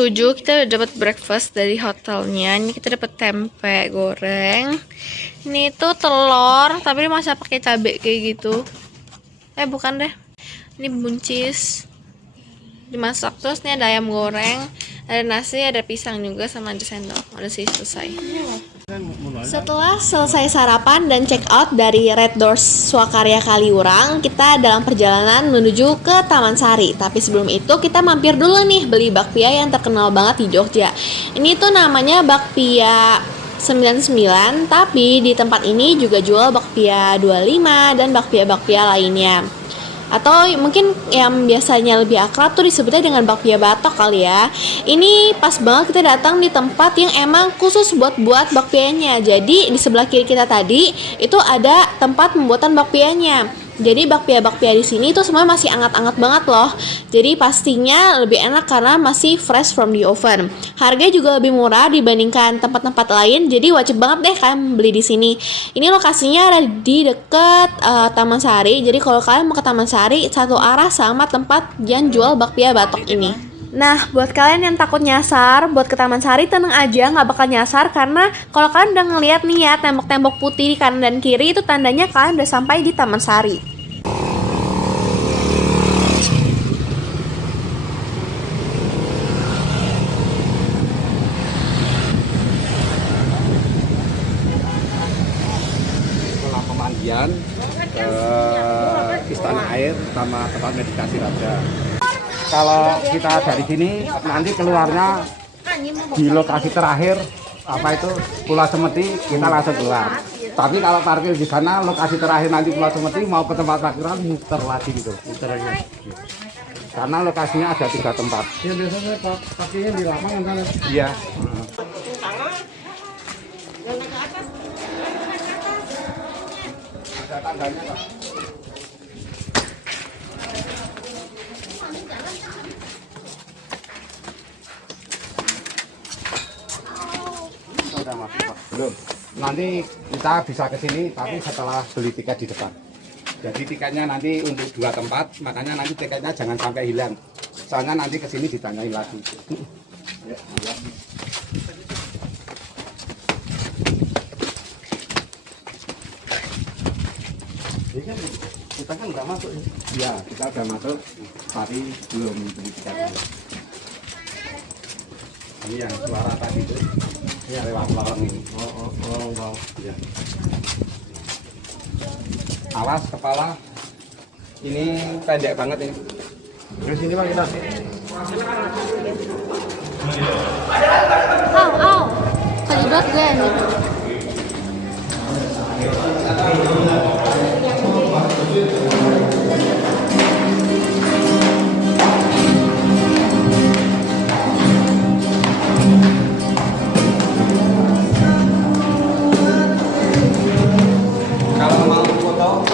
7 kita udah dapat breakfast dari hotelnya. Ini kita dapat tempe goreng. Ini tuh telur, tapi dimasak pakai cabai kayak gitu. Bukan deh. Ini buncis. Dimasak terus nih ada ayam goreng, ada nasi, ada pisang juga sama ada sendok. Udah sih selesai. Setelah selesai sarapan dan check out dari Red Doors Swakarya Kaliurang, kita dalam perjalanan menuju ke Taman Sari. Tapi sebelum itu kita mampir dulu nih beli bakpia yang terkenal banget di Jogja. Ini tuh namanya bakpia 99, tapi di tempat ini juga jual bakpia 25 dan bakpia-bakpia lainnya. Atau mungkin yang biasanya lebih akrab tuh disebutnya dengan bakpia batok kali ya. Ini pas banget kita datang di tempat yang emang khusus buat bakpianya. Jadi di sebelah kiri kita tadi itu ada tempat pembuatan bakpianya. Jadi bakpia-bakpia di sini tuh semua masih anget-anget banget loh. Jadi pastinya lebih enak karena masih fresh from the oven. Harga juga lebih murah dibandingkan tempat-tempat lain. Jadi wajib banget deh kalian beli di sini. Ini lokasinya ada di deket Taman Sari. Jadi kalau kalian mau ke Taman Sari, satu arah sama tempat yang jual bakpia batok ini. Nah, buat kalian yang takut nyasar, buat ke Taman Sari tenang aja, nggak bakal nyasar karena kalau kalian udah ngeliat nih ya tembok-tembok putih di kanan dan kiri itu tandanya kalian udah sampai di Taman Sari. Pemandian Istana Air sama tempat meditasi raja. Kalau kita dari sini nanti keluarnya di lokasi terakhir apa itu Pulau Semeti, kita langsung keluar. Tapi kalau parkir di sana lokasi terakhir nanti Pulau Semeti mau ke tempat parkiran muter lagi gitu, muter lagi. Karena lokasinya ada 3 tempat. Ya biasanya parkirnya di lapangan kan? Iya. Ada tandanya Pak. Udah masuk Pak. Belum. Nanti kita bisa ke sini tapi setelah beli tiket di depan. Jadi tiketnya nanti untuk 2 tempat, makanya nanti tiketnya jangan sampai hilang. Soalnya nanti ke sini ditanyain lagi. Ya, kita kan nggak masuk ya? Iya, kita udah masuk, tapi belum beli tiket. Ini yang suara tadi itu, ya lewat lorong ini. Oh, ya. Awas kepala, ini pendek banget ini. Terus ini Pak kita. Kejedot gue nih. Kalau mau foto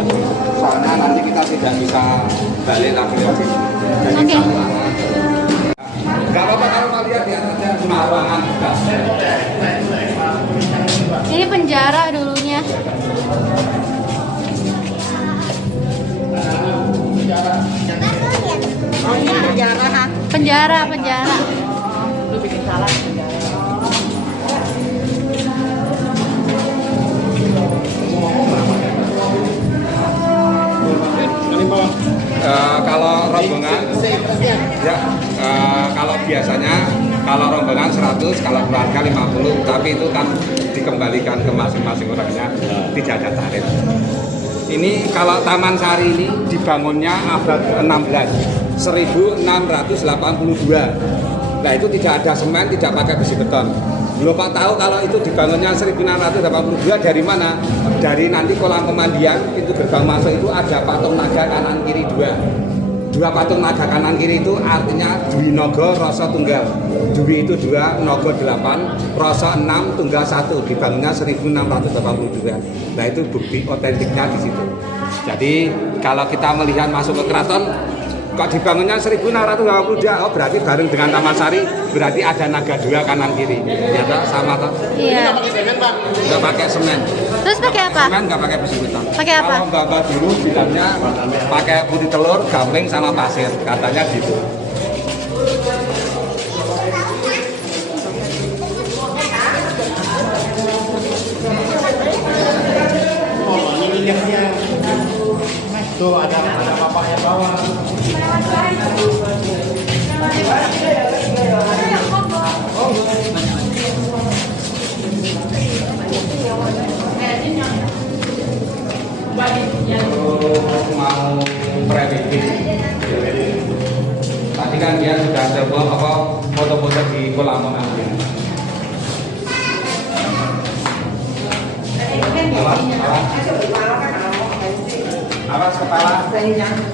dulu. Soalnya nanti kita tidak bisa balik lagi. Jadi lama. Gak apa-apa kalau kalian di atasnya cuma ruangan. Ini penjara dulunya. Penjara. Lu bikin salah penjara. Kalau rombongan ya kalau biasanya kalau rombongan 100, kalau keluarga 50, tapi itu kan dikembalikan ke masing-masing orangnya, tidak ada tarif. Ini kalau Taman Sari ini dibangunnya abad 16, 1682. Nah itu tidak ada semen, tidak pakai besi beton. Belum Pak tahu kalau itu dibangunnya 1682 dari mana? Dari nanti kolam pemandian, pintu gerbang masuk itu ada patung naga kanan kiri 2. 2 patung naga kanan kiri itu artinya Dwi Nogo Rasa Tunggal. Dwi itu 2, Nogo 8, Rasa 6, Tunggal 1. Dibangunnya 1682. Nah itu bukti otentiknya di situ. Jadi kalau kita melihat masuk ke keraton, kok dibangunnya 1682, oh berarti bareng dengan Taman Sari, berarti ada naga 2 kanan kiri. Ya toh, sama toh? Iya. Nggak pakai semen. Terus pakai apa? Semen nggak pakai besi beton. Pakai apa? Kalau Mbak dulu bilangnya pakai putih telur, gamping sama pasir, katanya gitu. Tuh ada bapaknya bawa. Mau prediksi. Tadi kan dia sudah coba apa foto-foto di kolam pengantin. Awas kepala.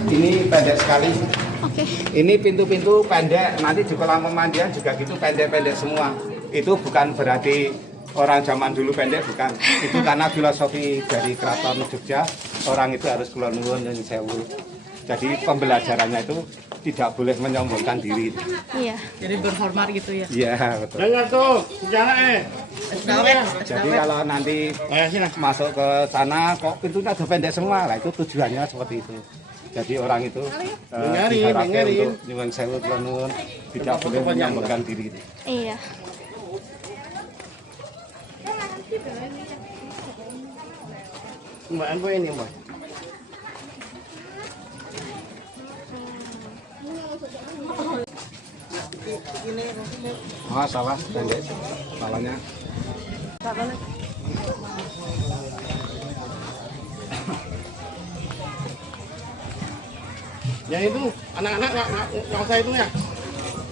Ini pendek sekali. Oke. Ini pintu-pintu pendek. Nanti di kolam pemandian juga gitu pendek-pendek semua. Itu bukan berarti orang zaman dulu pendek, bukan. Itu karena filosofi dari Keraton Jogja, orang itu harus kula nuwun dan sewu. Jadi pembelajarannya itu tidak boleh menyombongkan diri. Iya. Jadi berhormat gitu ya. Iya, betul. Dengar tuh, sejarah Jadi kalau nanti masuk ke sana kok pintunya ada pendek semua, lah itu tujuannya seperti itu. Jadi orang itu diharapkan untuk nyuwun sewu kula nuwun, tidak boleh menyombongkan diri. Iya. Mbak Anbo ini, Mbak. Oh, salah pendek kepalanya. Yang itu anak-anak nggak usah itu ya.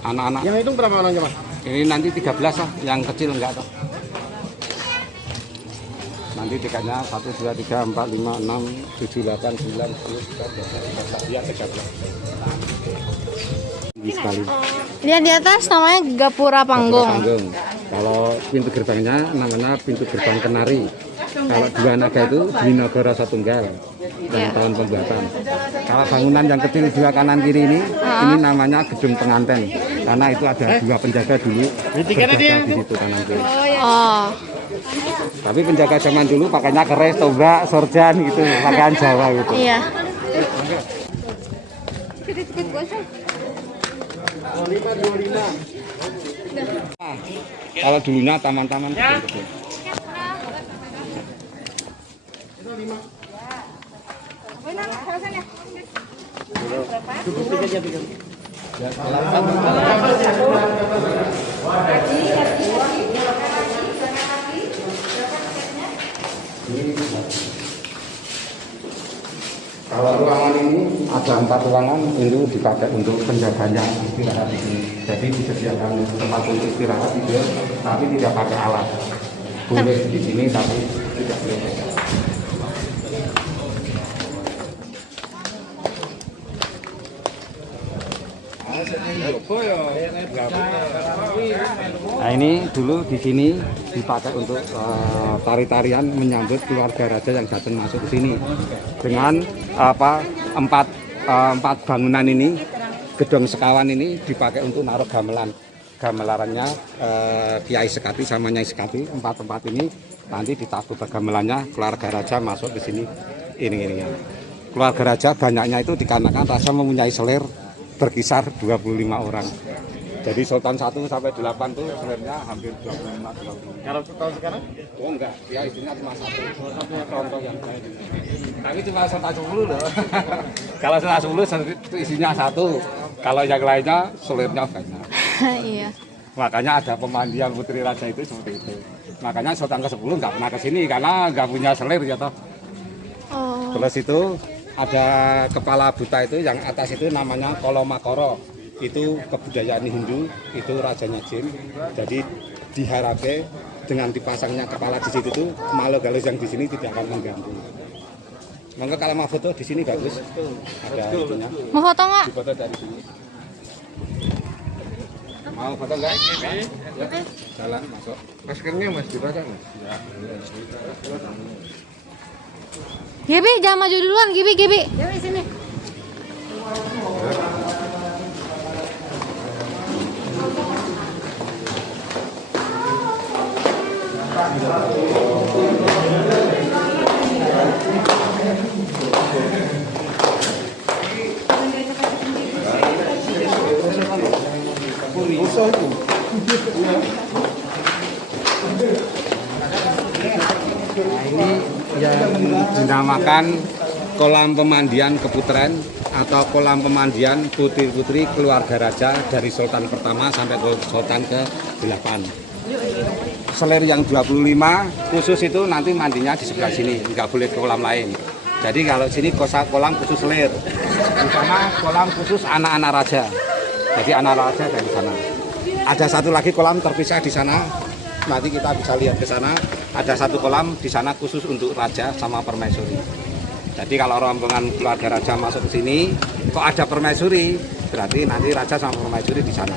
Anak-anak. Yang itu berapa orangnya, Mas? Ini nanti 13 lah, yang kecil enggak toh. Nanti tiketnya 1, 2, 3, 4, 5, 6, 7, 8, 9, 10, 11, 12, ya 13. Ini sekali. Lihat di atas namanya Gapura Panggung. Panggung. Kalau pintu gerbangnya namanya pintu gerbang Kenari. Kalau Dua Naga itu Dwi Nagara Satunggal dan tahun pembuatan. Kalau bangunan yang kecil dua kanan kiri ini namanya Gedung Penganten. Karena itu ada dua penjaga dulu berjaga di situ kanan kiri. Oh. Tapi penjaga zaman dulu pakainya keris, tombak, sorjan gitu, pakaian Jawa gitu. Iya. Kalau dulunya taman-taman gitu. Kalau ruangan ini ada 4 ruangan, itu dipakai untuk penjaganya istirahat di sini. Jadi disediakan tempat untuk istirahat tidur, tapi tidak pakai alat. Boleh di sini tapi tidak boleh. Nah ini dulu di sini dipakai untuk tari-tarian menyambut keluarga raja yang datang masuk ke sini dengan empat bangunan ini, gedung sekawan ini dipakai untuk naruh gamelan. Gamelarannya Kiai Sekati sama Nyai Sekati, 4 tempat ini nanti ditabuh gamelannya keluarga raja masuk ke sini. Ini keluarga raja banyaknya itu dikarenakan raja mempunyai selir berkisar 25 orang. Jadi Sultan 1 sampai 8 tuh sebenarnya hampir 25. Kalau tahun sekarang? Oh enggak, dia istrinya cuma satunya contoh yang saya. Tapi cuma Sultan 10 loh. Kalau Sultan 10 itu isinya 1. Kalau yang lainnya selirnya banyak. Iya. Makanya ada pemandian putri raja itu seperti itu. Makanya Sultan ke-10 nggak pernah ke sini karena nggak punya selir ya toh. Oh. Terus itu ada kepala buta itu yang atas itu namanya Kolomakoro. Itu kebudayaan Hindu, itu rajanya jin. Jadi diharapkan dengan dipasangnya kepala di situ tuh makhluk halus yang di sini tidak akan mengganggu. Maka kalau mau foto di sini bagus. Ada itunya. Mau foto nggak? Foto dari sini. Mau foto enggak? Ya. Jalan masuk. Maskernya Mas dipasang Mas. Ya. Gibi, jangan maju duluan, Gibi. Gibi sini. Nah, ini yang dinamakan kolam pemandian Keputren atau kolam pemandian putri-putri keluarga raja dari Sultan pertama sampai ke Sultan ke-8. Selir yang 25 khusus itu nanti mandinya di sebelah sini, nggak boleh ke kolam lain. Jadi kalau sini kolam khusus selir, di sana kolam khusus anak-anak raja. Jadi anak raja dari sana. Ada satu lagi kolam terpisah di sana. Nanti kita bisa lihat ke sana. Ada satu kolam di sana khusus untuk raja sama permaisuri. Jadi kalau rombongan keluarga raja masuk ke sini, kok ada permaisuri, berarti nanti raja sama permaisuri di sana.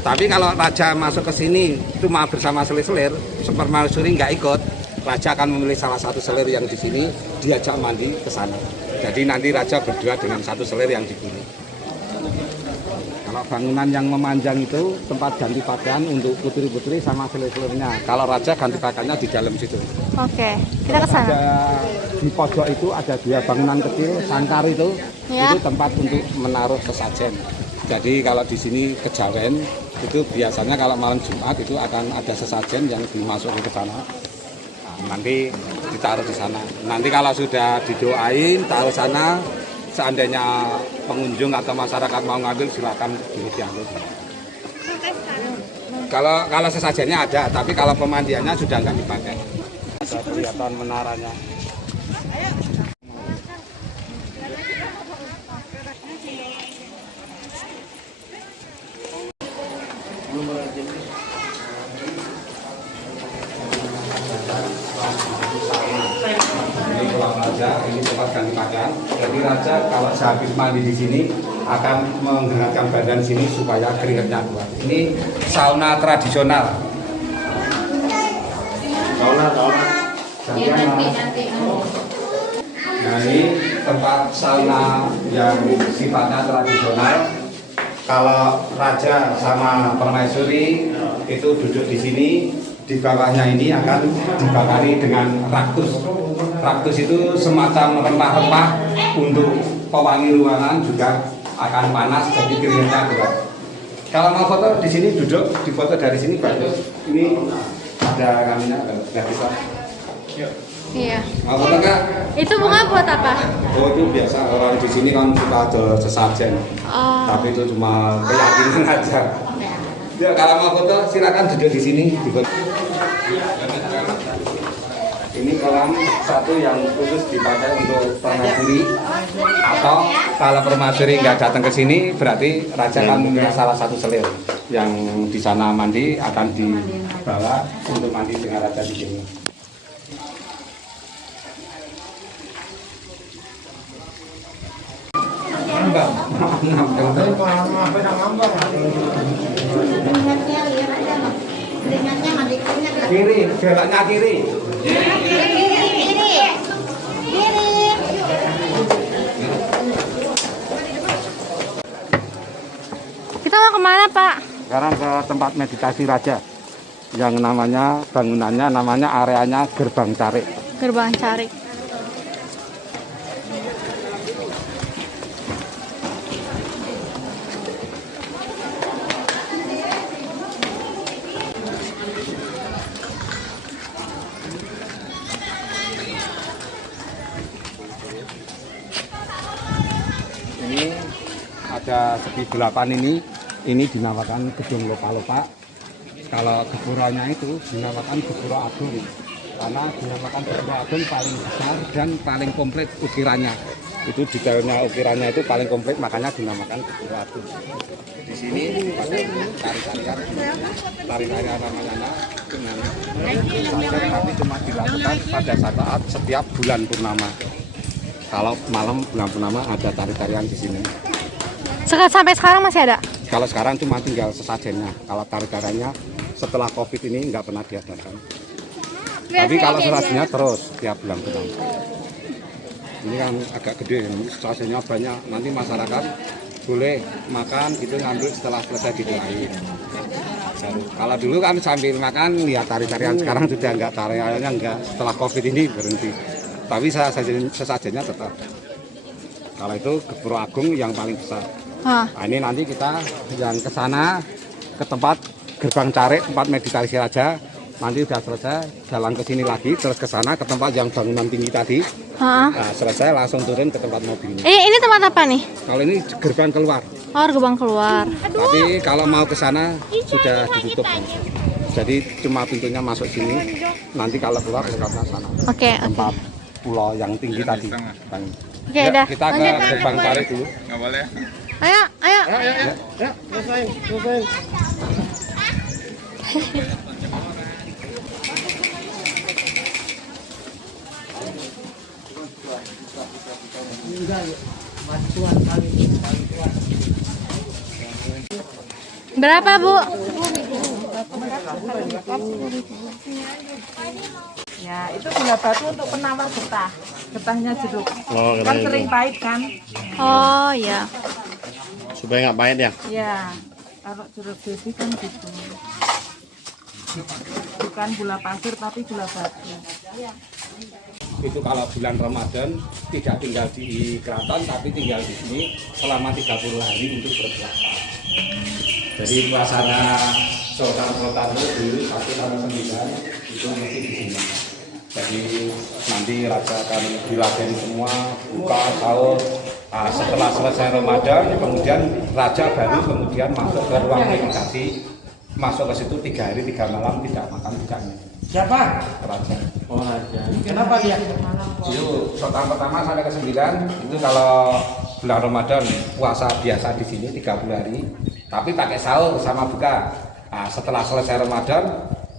Tapi kalau raja masuk ke sini cuma bersama selir-selir, permaisuri nggak ikut. Raja akan memilih salah satu selir yang di sini, diajak mandi ke sana. Jadi nanti raja berdua dengan satu selir yang dipilih. Kalau bangunan yang memanjang itu tempat ganti pakaian untuk putri-putri sama selir-selirnya. Kalau raja ganti pakaiannya di dalam situ. Oke, kita ke sana. Ada di pojok itu ada 2 bangunan kecil, sangkar itu tempat untuk menaruh sesajen. Jadi kalau di sini kejawen itu biasanya kalau malam Jumat itu akan ada sesajen yang dimasukin ke sana. Nanti ditaruh di sana. Nanti kalau sudah didoain taruh sana, seandainya pengunjung atau masyarakat mau ngambil silakan diambil. Kalau sesajennya ada, tapi kalau pemandiannya sudah nggak dipakai. Ada kelihatan menaranya. Ini kolam raja, ini tempat ganti pakaian. Jadi raja kalau sehabis mandi di sini akan menggerakkan badan sini supaya keringatnya keluar. Ini sauna tradisional. Sauna. Nah ini tempat sauna yang sifatnya tradisional. Kalau raja sama permaisuri itu duduk di sini. Di bawahnya ini akan dibakari dengan raktus. Raktus itu semacam rempah-rempah untuk pewangi ruangan, juga akan panas jadi keringatnya keluar. Kalau mau foto di sini duduk, difoto dari sini bagus. Ini ada kaminya, nggak bisa. Iya. Mau foto nggak? Itu bunga buat apa? Oh itu biasa orang di sini kan suka ada sesajen. Tapi itu cuma keyakinan aja. Ya, kalau mau foto silakan duduk di sini. Ini kolam satu yang khusus dipakai untuk permaisuri, atau kalau permaisuri nggak datang ke sini berarti raja kan punya salah satu selir yang di sana mandi akan dibawa untuk mandi dengan raja di sini. Kiri, beloknya kiri. Kita mau kemana, Pak? Sekarang ke tempat meditasi raja yang namanya bangunannya namanya areanya Gerbang Carik. Gerbang Carik. Ini ada segi 8 ini dinamakan gedung Lopa-Lopa. Kalau gepuranya itu dinamakan Gepura Agung, karena dinamakan Gepura Agung paling besar dan paling komplit ukirannya. Itu detailnya ukirannya itu paling komplit, makanya dinamakan Gepura Agung. Di sini pakai tari-tarian namanya dengan saja, tapi cuma dilakukan pada saat setiap bulan purnama. Kalau malam bulan purnama ada tari-tarian di sini. Sampai sekarang masih ada? Kalau sekarang cuma tinggal sesajennya. Kalau tari-tariannya setelah COVID ini nggak pernah diadakan. Tapi kalau sesajennya terus tiap bulan purnama. Ini kan agak gede, sesajennya banyak. Nanti masyarakat boleh makan gitu, ngambil setelah selesai didoain. Kalau dulu kan sambil makan lihat tari-tarian, sekarang sudah nggak, tariannya nggak, setelah COVID ini berhenti. Tapi sesajennya tetap. Kalau itu Gepura Agung yang paling besar. Nah, ini nanti kita yang ke sana ke tempat Gerbang Carik, tempat meditasi raja. Nanti udah selesai, jalan ke sini lagi, terus ke sana ke tempat yang bangunan tinggi tadi. Hah? Nah, selesai langsung turun ke tempat mobilnya. Ini tempat apa nih? Kalau ini gerbang keluar. Oh, gerbang keluar. Tapi kalau mau ke sana sudah ditutup. Jadi cuma pintunya masuk sini. Nanti kalau keluar ke sana. Oke, oke. Tempat pulau yang tinggi tadi. Oke, dah. Kita ke gerbang tarik dulu. Nggak boleh. Ayo, ayo. Ya, selesai. Berapa, Bu? Ya, itu gula batu untuk penawar getah. Getahnya jeruk. Oh, Kan sering pahit kan? Oh, ya. supaya nggak pahit ya. Ya, kalau jeruk baby kan gitu. Bukan gula pasir tapi gula batu. Itu kalau bulan Ramadan tidak tinggal di keraton tapi tinggal di sini selama 30 hari untuk berpuasa. Jadi puasanya Sultan dulu 1 sampai 9 itu mesti di sini. Jadi nanti raja akan diladen semua buka sahur. Nah, setelah selesai Ramadan kemudian raja baru kemudian masuk ke ruang meditasi, masuk ke situ 3 hari 3 malam tidak makan tidak minum. Siapa? Raja. Oh, raja. Kenapa dia? Itu sultan pertama sampai ke 9 itu kalau bulan Ramadan puasa biasa di sini 30 hari tapi pakai sahur sama buka. Nah, setelah selesai Ramadan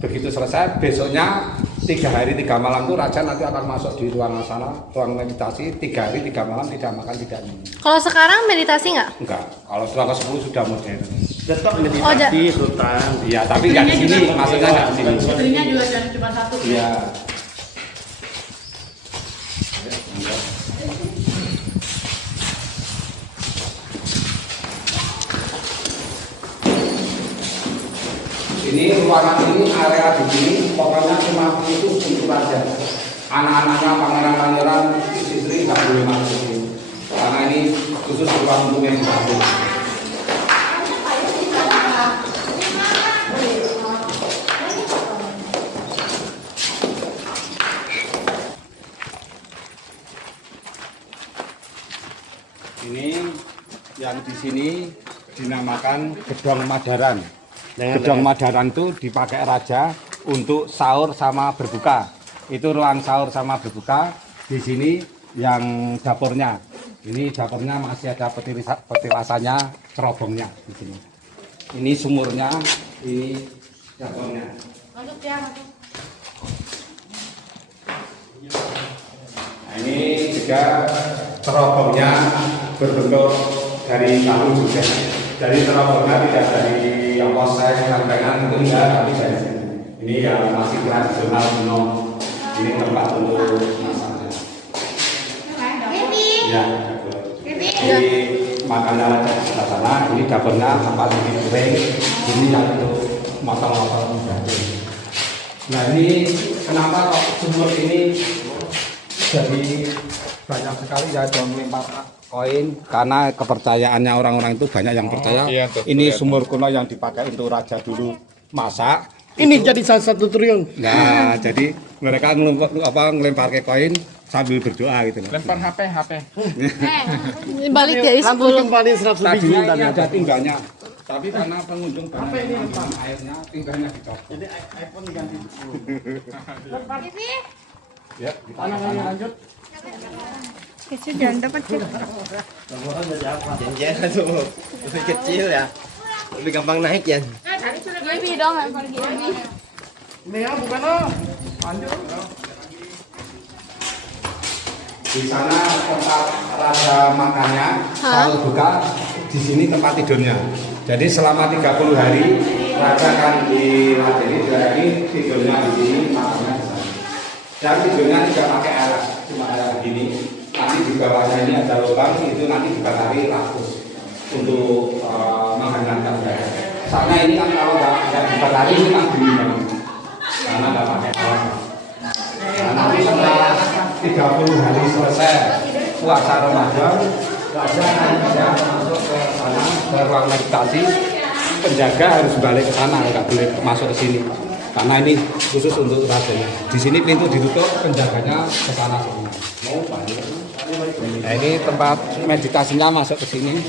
begitu selesai besoknya 3 hari 3 malam itu raja nanti akan masuk di ruangan sana, ruang meditasi 3 hari 3 malam tidak makan tidak minum. Kalau sekarang meditasi nggak? Enggak, kalau setelah ke-10 sudah modern. Tetap Oh, meditasi Sultan. Iya, tapi nggak di sini, maksudnya nggak di sini. Istrinya juga jangan cuma satu. Iya. Ini ruangan ini area di sini pokoknya cuma khusus untuk raja. Anak-anaknya pangeran-pangeran istri nggak boleh masuk sini. Karena ini khusus ruang untuk yang baru. Ini yang di sini dinamakan Gedong Madaran. Gedong Madaran itu dipakai raja untuk sahur sama berbuka. Itu ruang sahur sama berbuka. Di sini yang dapurnya. Ini dapurnya masih ada petilasannya, cerobongnya di sini. Ini sumurnya, ini dapurnya. Nah, ini juga cerobongnya berbentuk dari kayu juga. Jadi cerobongnya tidak dari yang posek, sampengan itu enggak, tapi dari sini. Ini yang masih tradisional kuno. Ini tempat untuk masaknya. Ya, jadi makanan ada di sebelah sana. Ini dapurnya tempat ini goreng. Ini yang untuk motong-motong daging. Nah, ini kenapa kok sumur ini jadi banyak sekali ya yang melempar koin, karena kepercayaannya orang-orang itu banyak yang percaya ini sumur kuno yang dipakai untuk raja dulu masak. Ini jadi salah satu triliun. Nah, jadi mereka ngelempar ke koin sambil berdoa gitu. Lempar HP. Balik ya, Langsung 10. kembali 100 biji Tadinya ini tadi. ada tinggalnya, tapi karena pengunjung banyak yang makan airnya, tinggalnya dicopot. Jadi iPhone diganti 10. Ya, kita Lanjut. Kecil jangan dapat kecil. Jangan tuh lebih kecil ya, lebih gampang naik ya. Gibi dong, lempar gibi. Ini ya, bukan oh. Lanjut. di sana tempat raja makannya, kalau buka di sini tempat tidurnya. Jadi selama 30 hari raja akan dilatih dari tidurnya di sini, makannya di sana. Dan tidurnya tidak pakai alas, cuma ada begini. Nanti di bawahnya ini ada lubang, itu nanti dibakari lapus untuk menghangatkan daya. Soalnya ini kan kalau nggak dibakari ini kan dingin banget, karena nggak pakai alas. Nah, nanti setelah 30 hari selesai puasa Ramadan, raja akan bisa masuk ke sana, ke ruang meditasi. Penjaga harus balik ke sana, nggak boleh masuk ke sini. karena ini khusus untuk rajanya. Di sini pintu ditutup, penjaganya ke sana semua. Nah, ini tempat meditasinya masuk ke sini.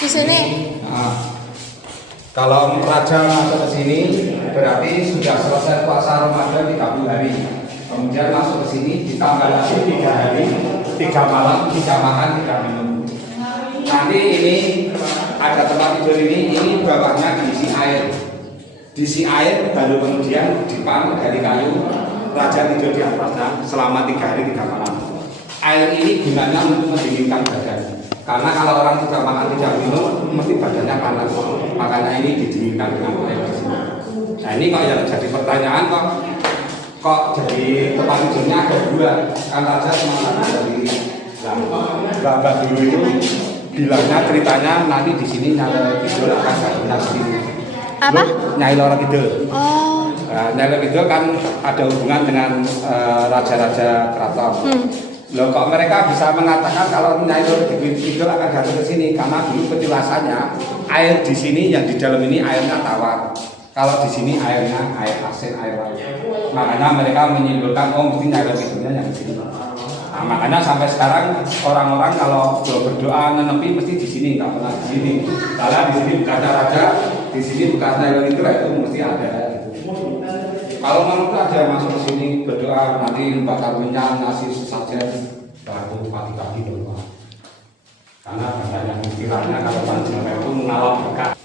Di sini. Nah, kalau raja masuk ke sini berarti sudah selesai puasa Ramadan 30 hari. Kemudian masuk ke sini ditambah lagi 3 hari, 3 malam, 3 makan, 3 minum. Nanti ini ada tempat tidur ini bawahnya diisi air. Diisi air baru kemudian dipan dari kayu. Raja tidur di atasnya selama 3 hari 3 malam. Air ini gunanya untuk mendinginkan badan. Karena kalau orang tidak makan tidak minum, mesti badannya panas. Makanya ini didinginkan dengan air di sini. Nah ini kok yang jadi pertanyaan kok jadi tempat tidurnya ada 2. Kan raja cuma dari Mbak dulu itu bilangnya ceritanya nanti di sini Nyai Kidul akan gabungnya sini. Apa? Nyai Loro Kidul. Oh. Nah, Nyai Loro Kidul kan ada hubungan dengan raja-raja keraton. Loh kok mereka bisa mengatakan kalau Nyai Loro Kidul akan datang ke sini karena dulu penjelasannya air di sini yang di dalam ini airnya tawar. Kalau di sini airnya air asin, air laut. Makanya mereka menyimpulkan mesti Nyai Loro Kidulnya yang di sini. Nah, makanya sampai sekarang orang-orang kalau berdoa nenepi mesti di sini, nggak pernah di sini. Karena di sini bukan raja, di sini bukan Nyai Loro Kidul itu mesti ada. Kalau menurut ada masuk ke sini berdoa nanti bakal minyak ngasih sesajen baru pagi-pagi berdoa. Karena banyak pikirannya kalau panjenengan itu mengalami berkah.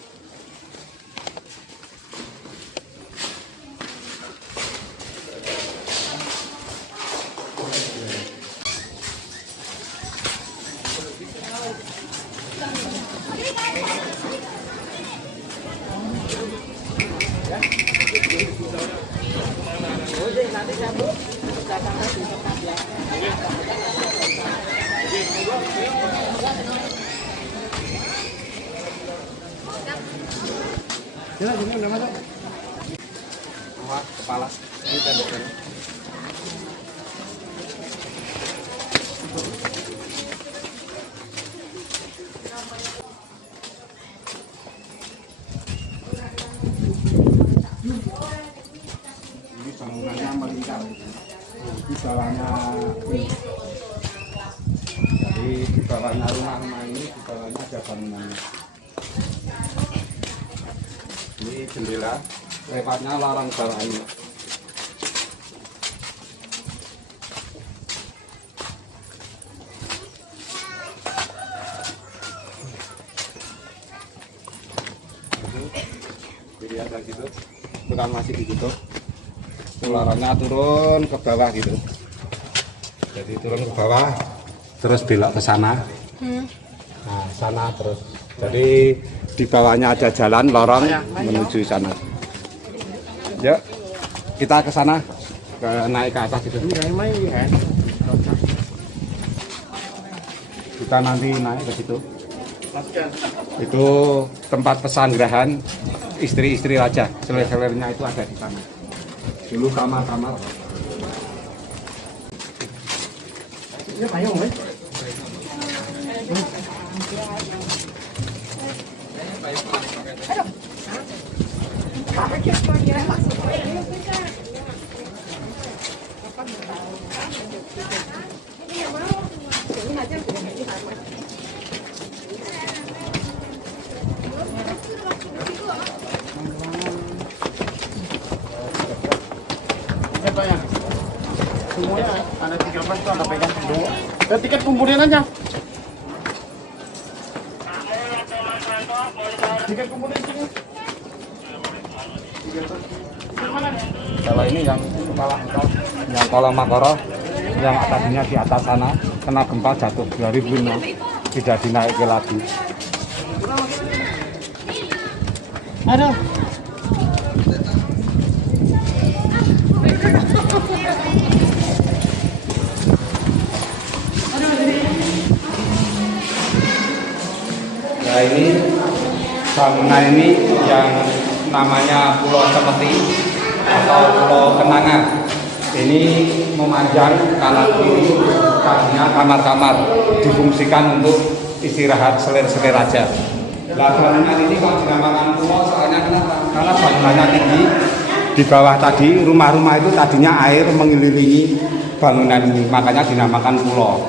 Kepala ini tanda-tanda. Ini bangunannya melingkar. Di bawahnya ini. Jadi di bawahnya rumah ini, di bawahnya ada bangunannya. Ini jendela, lewatnya lorong bawah ini. Jadi ada gitu, itu kan masih ditutup. Lorongnya turun ke bawah gitu. Jadi turun ke bawah, terus belok ke sana. Nah, sana terus. Jadi di bawahnya ada jalan lorong menuju sana. Yuk, kita ke sana, naik ke atas itu. Kita nanti naik ke situ. Itu tempat pesanggrahan istri-istri raja. Selir-selirnya itu ada di sana. Dulu kamar-kamar. Ini payung, Semuanya ada 13 tuh, ada pegang dulu. Dan tiket kumpulin aja. Tiket kumpulin sini. Kalau ini yang kepala engkau, yang kolong Makoro, yang tadinya di atas sana kena gempa jatuh 2005, tidak dinaiki lagi. Aduh. Nah ini bangunan ini yang namanya Pulau Cemeti. atau Pulau Kenanga. Ini memanjang kanan kiri, tadinya kamar-kamar difungsikan untuk istirahat selir-selir aja. Nah, bangunan ini kok dinamakan pulau soalnya kenapa? Karena bangunannya tinggi. Di bawah tadi rumah-rumah itu tadinya air mengelilingi bangunan ini, makanya dinamakan pulau.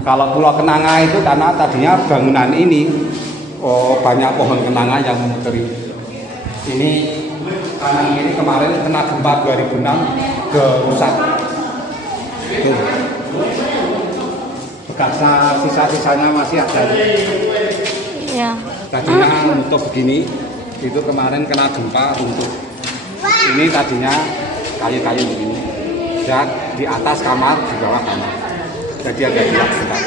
Kalau Pulau Kenanga itu karena tadinya bangunan ini banyak pohon kenanga yang memuteri. Ini kanan kiri kemarin kena gempa 2006 rusak. Itu bekas sisa-sisanya masih ada. Ya. Tadinya untuk begini, itu kemarin kena gempa runtuh. Ini tadinya kayu-kayu begini. Dan di atas kamar, di bawah kamar. Jadi ada dua kamar.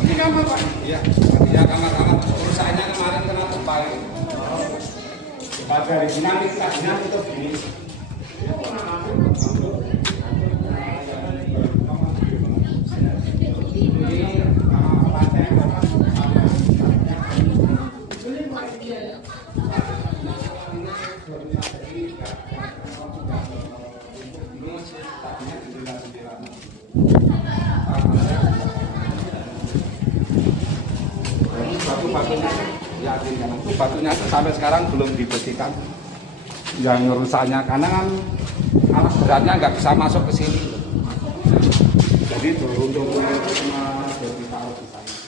Ini kamar Pak? Iya, tadinya kamar-kamar. Kerusakannya kemarin kena gempa. Pada dari sini tadinya tutup begini. Batu-batunya yakin kan itu batunya itu sampai sekarang belum dibersihkan yang rusaknya karena kan alat beratnya nggak bisa masuk ke sini jadi turun semua ditaruh di sana.